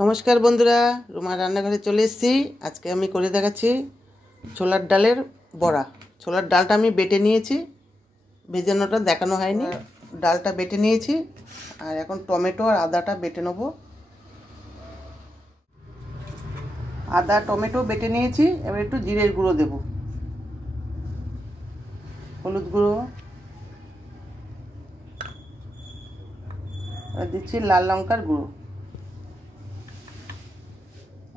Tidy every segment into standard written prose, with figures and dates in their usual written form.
নমস্কার বন্ধুরা, রুমার রান্নাঘরে চলে এসেছি। আজকে আমি করে দেখাচ্ছি ছোলার ডালের বড়া। ছোলার ডালটা আমি বেটে নিয়েছি, ভেজানোটা দেখানো হয়নি। ডালটা বেটে নিয়েছি আর এখন টমেটো আর আদাটা বেটে নেব। আদা টমেটো বেটে নিয়েছি, এবার একটু জিরের গুঁড়ো দেব, হলুদ গুঁড়ো, আর দিচ্ছি লাল লঙ্কার গুঁড়ো,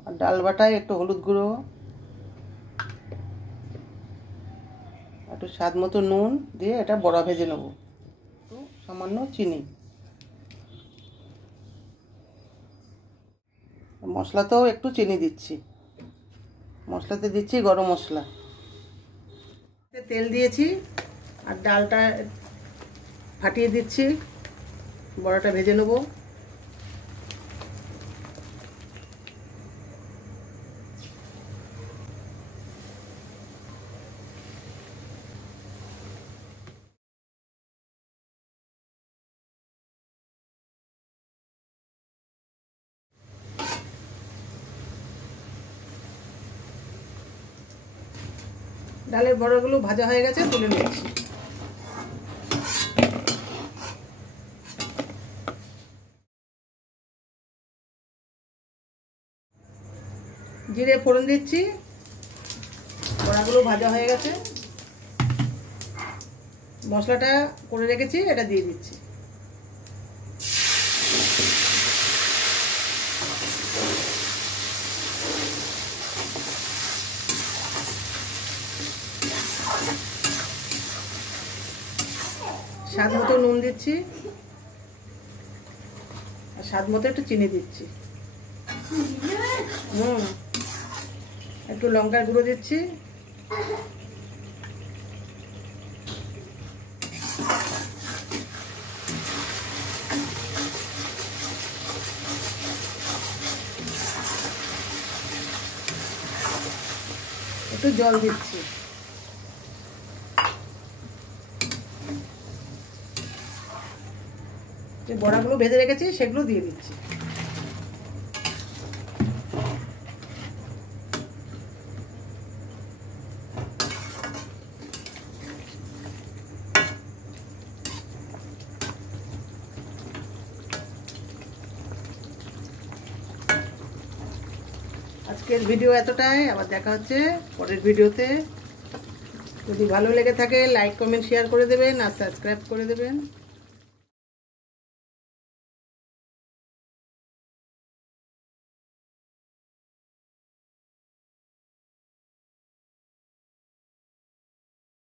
আর ডাল বাটায় একটু হলুদ গুঁড়ো, একটু স্বাদ মতো নুন দিয়ে এটা বড়া ভেজে নেব। একটু সামান্য চিনি, মশলাতেও একটু চিনি দিচ্ছি। মশলাতে দিচ্ছি গরম মশলা, তেল দিয়েছি আর ডালটা ফাটিয়ে দিচ্ছি। বড়াটা ভেজে নেব। ডালের বড়াগুলো ভাজা হয়ে গেছে, তুলে নিচ্ছি। জিরে ফোড়ন দিচ্ছি, বড়াগুলো ভাজা হয়ে গেছে। মশলাটা করে রেখেছি, এটা দিয়ে দিচ্ছি। স্বাদ মতো নুন দিচ্ছি আর স্বাদ মতো একটু চিনি দিচ্ছি। একটু লঙ্কার গুঁড়ো দিচ্ছি। একটু জল দিচ্ছি। যে বড়াগুলো ভেজে রেখেছি সেগুলো দিয়ে দিচ্ছি। আজকের ভিডিও এতটাই, আবার দেখা হচ্ছে পরের ভিডিওতে। যদি ভালো লেগে থাকে লাইক কমেন্ট শেয়ার করে দেবেন আর সাবস্ক্রাইব করে দেবেন।